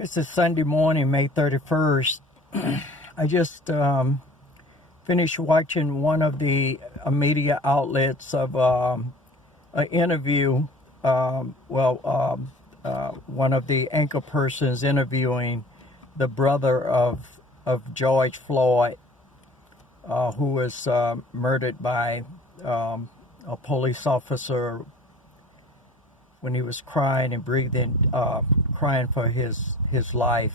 This is Sunday morning, May 31st. I just finished watching one of the media outlets of an interview. One of the anchor persons interviewing the brother of George Floyd, who was murdered by a police officer when he was crying and crying for his life.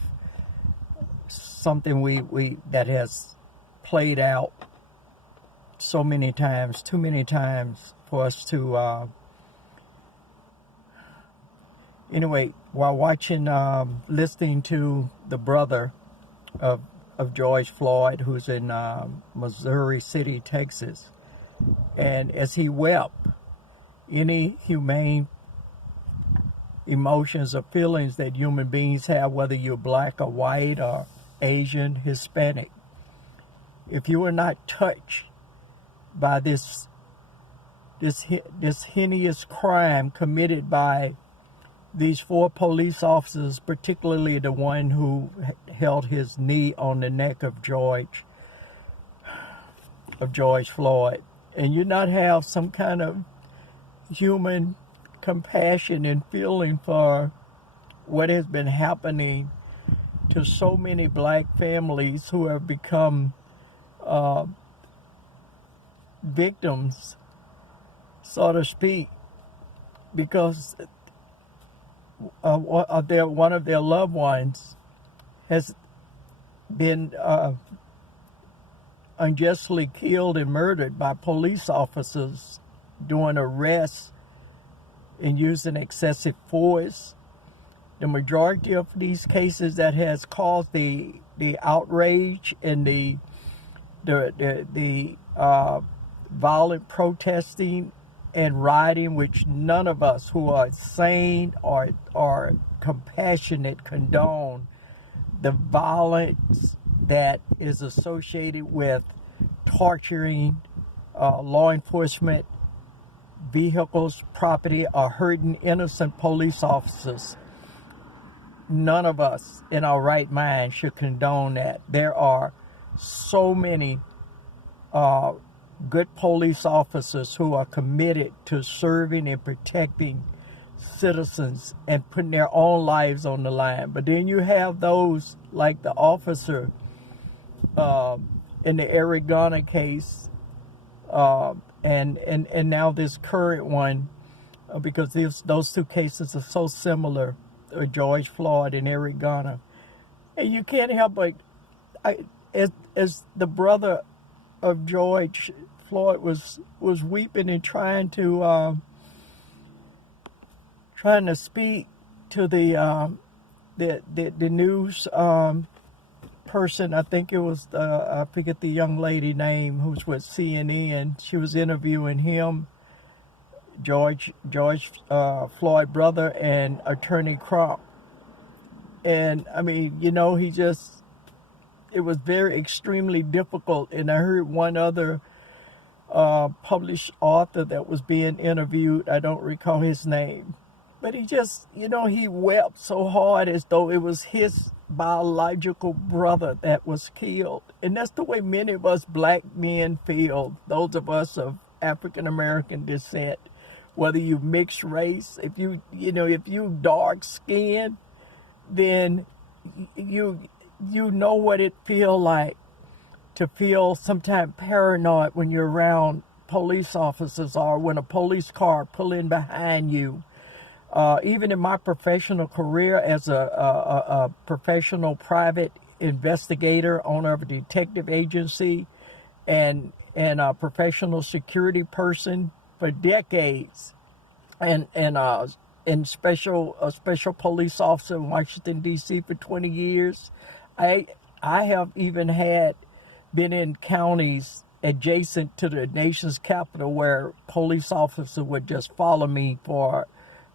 Something we that has played out so many times, too many times for us to. Anyway, while watching, listening to the brother of George Floyd, who's in Missouri City, Texas, and as he wept, any humane emotions or feelings that human beings have, whether you're black or white or Asian, Hispanic, if you are not touched by this heinous crime committed by these four police officers, particularly the one who held his knee on the neck of George Floyd, and you not have some kind of human compassion and feeling for what has been happening to so many black families who have become victims, so to speak, because one of their loved ones has been unjustly killed and murdered by police officers doing arrests and using excessive force. The majority of these cases that has caused the outrage and the violent protesting and rioting, which none of us who are sane or compassionate condone, the violence that is associated with torturing law enforcement vehicles, property, or hurting innocent police officers. None of us in our right mind should condone that. There are so many good police officers who are committed to serving and protecting citizens and putting their own lives on the line. But then you have those like the officer in the Arizona case, and now this current one, because those two cases are so similar, George Floyd and Arizona, and you can't help but, as the brother of George Floyd was weeping and trying to speak to the news person. I think it was I forget the young lady name who's with CNN. She was interviewing him, George Floyd brother, and Attorney Crump. And I mean, it was very extremely difficult. And I heard one other published author that was being interviewed. I don't recall his name, but he just, he wept so hard as though it was his biological brother that was killed. And that's the way many of us black men feel, those of us of African American descent, whether you mixed race, if you dark skinned, then you know what it feel like to feel sometimes paranoid when you're around police officers, or when a police car pull in behind you. Even in my professional career as a professional private investigator, owner of a detective agency, and a professional security person for decades, and special police officer in Washington D.C. for 20 years. I have even been in counties adjacent to the nation's capital where police officers would just follow me for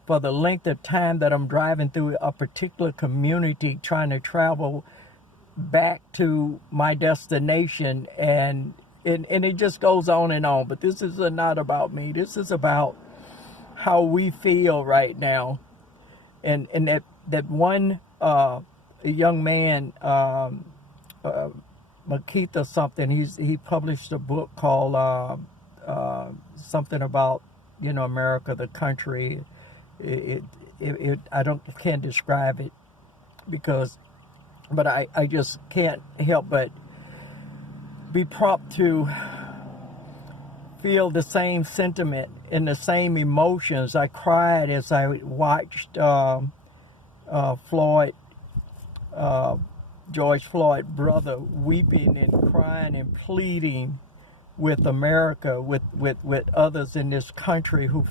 the length of time that I'm driving through a particular community, trying to travel back to my destination, and it just goes on and on. But this is not about me. This is about how we feel right now, and that one young man, Makita something. He published a book called something about, you know, America, the country. I can't describe it but I just can't help but be prompt to feel the same sentiment and the same emotions. I cried as I watched Floyd, George Floyd brother, weeping and crying and pleading with America, with others in this country who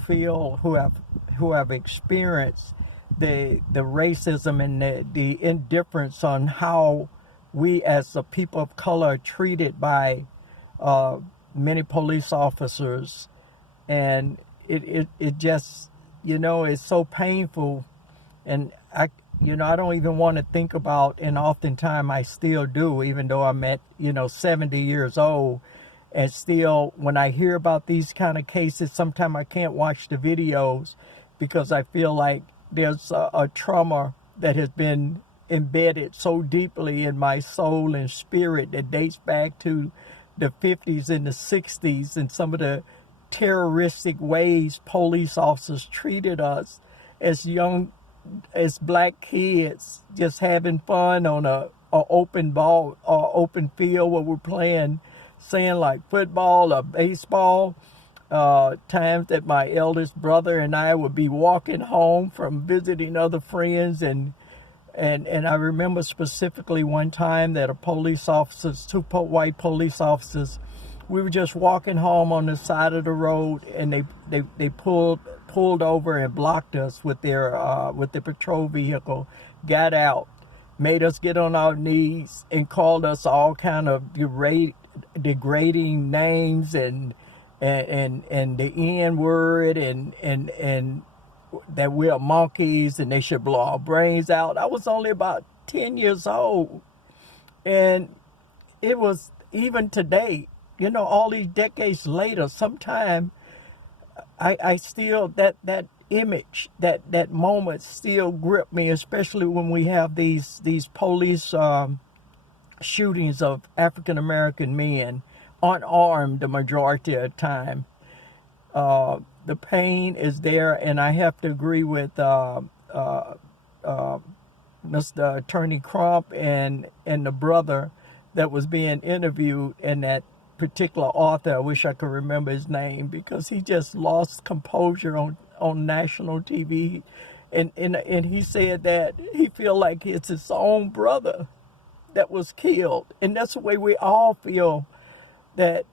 have experienced the racism and the indifference on how we as a people of color are treated by many police officers. And it just, you know, it's so painful. And I don't even want to think about, and oftentimes I still do, even though I'm at, 70 years old. And still, when I hear about these kind of cases, sometimes I can't watch the videos because I feel like there's a trauma that has been embedded so deeply in my soul and spirit that dates back to the 50s and the 60s and some of the terroristic ways police officers treated us as black kids, just having fun on a open ball or open field where we're playing, saying like football or baseball. Times that my eldest brother and I would be walking home from visiting other friends, and I remember specifically one time that two white police officers, we were just walking home on the side of the road, and they pulled over and blocked us with the patrol vehicle, got out, made us get on our knees, and called us all kind of degrading names and the N word and that we're monkeys and they should blow our brains out. I was only about 10 years old, and it was, even today, all these decades later, sometime I still, that image, that moment still grip me, especially when we have these police shootings of African American men, unarmed the majority of the time. The pain is there, and I have to agree with Mr. Attorney Crump and the brother that was being interviewed, and that particular author. I wish I could remember his name, because he just lost composure on national TV, and he said that he feel like it's his own brother that was killed, and that's the way we all feel, that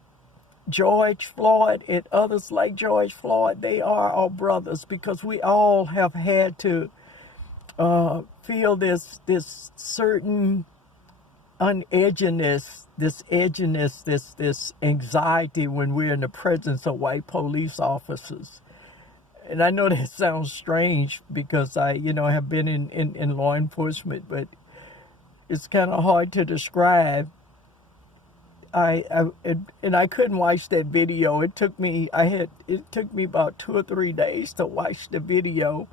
George Floyd and others like George Floyd, they are our brothers, because we all have had to feel this certain unedginess, this anxiety when we're in the presence of white police officers. And I know that sounds strange, because I have been in law enforcement, but it's kind of hard to describe. I couldn't watch that video. It took me about 2 or 3 days to watch the video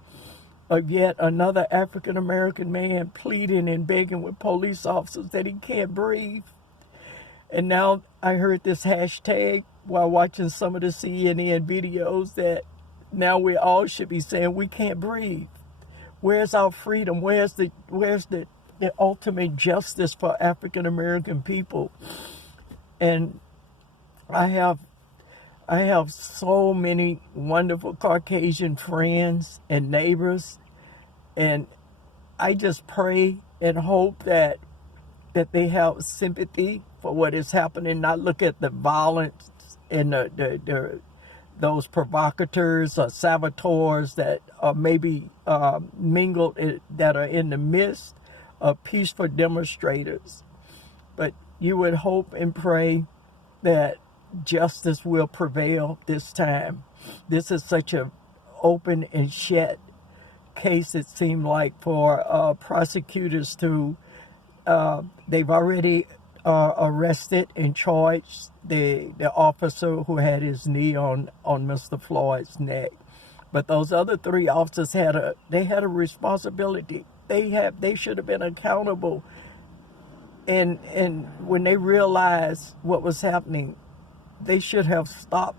of yet another African American man pleading and begging with police officers that he can't breathe. And now I heard this hashtag while watching some of the CNN videos, that now we all should be saying we can't breathe. Where's our freedom? Where's the ultimate justice for African American people? And I have so many wonderful Caucasian friends and neighbors, and I just pray and hope that they have sympathy for what is happening, not look at the violence and those provocateurs or saboteurs that are maybe mingled, that are in the midst of peaceful demonstrators. But you would hope and pray that justice will prevail this time. This is such an open and shut case, it seemed like, for prosecutors to, they've already arrested and charged the officer who had his knee on Mr. Floyd's neck. But those other 3 officers had a responsibility they should have been accountable. And when they realized what was happening, they should have stopped